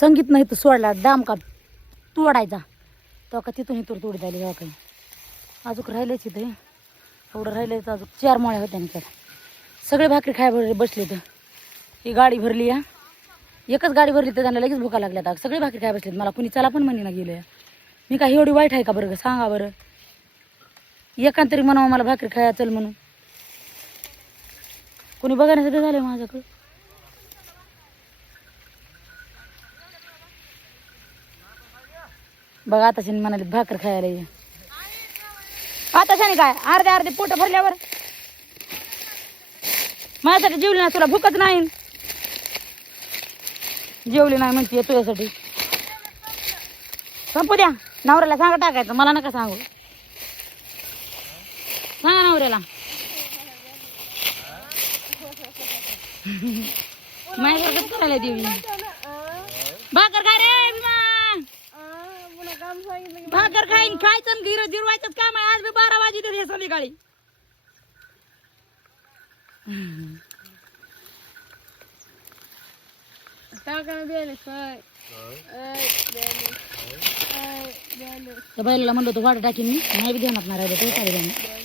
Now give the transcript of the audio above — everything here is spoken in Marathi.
संगीत नाही तर सोडला डाम का तोडायचा तो का तिथून इथून तोडी झाली बघा काही अजून राहिलेच इथे एवढं राहिलं तर अजून 4 मोळ्या होत्या ना सगळे भाकरी खाय बसले तर ही गाडी भरली या एकच गाडी भरली तर त्यांना लगेच भुका लागल्या सगळे भाकरी खाय बसलेत मला कुणी चला पण म्हणे ना गेलं मी काही एवढी वाईट आहे का बरं सांगा बरं एकांतरी म्हणावं मला भाकरी खाया चल म्हणून कोणी बघण्यासाठी झालं माझ्याकडं बघा आता शाने म्हणाले भाकर खायला ये आता शाने काय अर्धे अर्धे पोट भरल्यावर माझ्यासाठी जेवली ना तुला भूकच नाही जेवली नाही म्हणते तुझ्यासाठी संपू द्या नवऱ्याला सांगा टाकायचं मला नका सांगू सांगा नवऱ्याला माझ्यासारखंच करायला देवी भाकर काय रे भाकर खाईन खायचं गिर जिरवायचं काम आहे आज मी 12 वाजता हे संध्याकाळी त्या बैलाला म्हणलं तो वाट टाकीन मी नाही बी ध्यानात नाही राहिलं ते काय